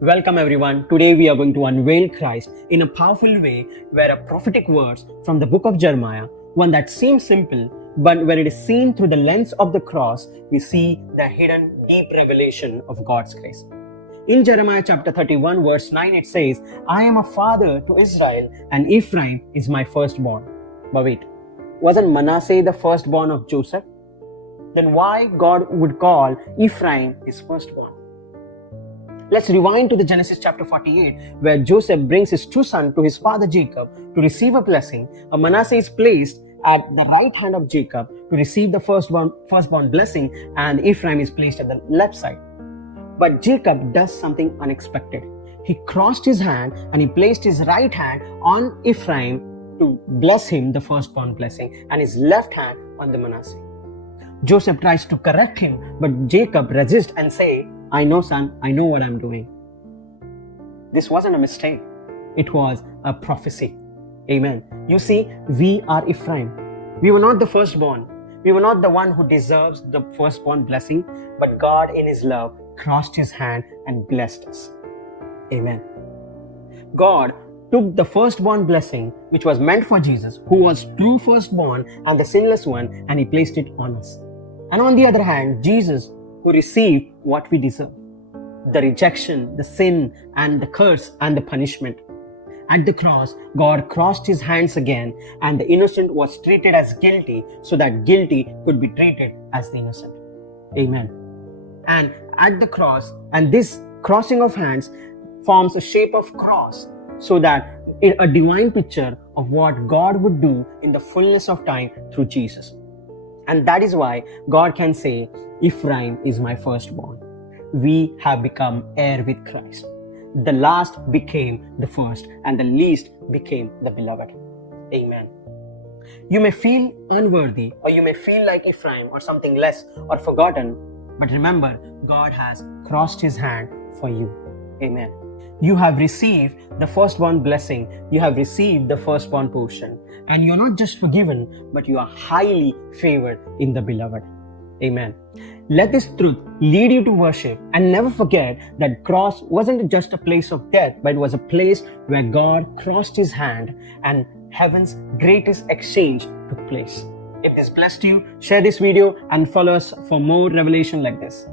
Welcome everyone. Today we are going to unveil Christ in a powerful way where a prophetic words from the book of Jeremiah, one that seems simple, but when it is seen through the lens of the cross, we see the hidden deep revelation of God's grace. In Jeremiah chapter 31 verse 9 it says, I am a father to Israel and Ephraim is my firstborn. But wait, wasn't Manasseh the firstborn of Joseph? Then why God would call Ephraim his firstborn? Let's rewind to the Genesis chapter 48, where Joseph brings his true son to his father Jacob to receive a blessing. Manasseh is placed at the right hand of Jacob to receive the firstborn blessing, and Ephraim is placed at the left side. But Jacob does something unexpected. He crossed his hand and he placed his right hand on Ephraim to bless him the firstborn blessing, and his left hand on the Manasseh. Joseph tries to correct him, but Jacob resists and says, I know, son, I know what I'm doing. This wasn't a mistake. It was a prophecy. Amen. You see, we are Ephraim. We were not the firstborn. We were not the one who deserves the firstborn blessing, but God in His love crossed His hand and blessed us. Amen. God took the firstborn blessing, which was meant for Jesus, who was true firstborn and the sinless one, and He placed it on us. And on the other hand, Jesus, who received what we deserve, the rejection, the sin, and the curse, and the punishment. At the cross, God crossed His hands again, and the innocent was treated as guilty so that guilty could be treated as the innocent. Amen. And at the cross, and this crossing of hands forms a shape of cross, so that a divine picture of what God would do in the fullness of time through Jesus. And that is why God can say, Ephraim is my firstborn. We have become heir with Christ. The last became the first, and the least became the beloved. Amen. You may feel unworthy, or you may feel like Ephraim or something less or forgotten, but remember, God has crossed His hand for you. Amen. You have received the firstborn blessing. You have received the firstborn portion. And you're not just forgiven, but you are highly favored in the beloved. Amen. Let this truth lead you to worship, and never forget that cross wasn't just a place of death, but it was a place where God crossed His hand and heaven's greatest exchange took place. If this blessed you, share this video and follow us for more revelation like this.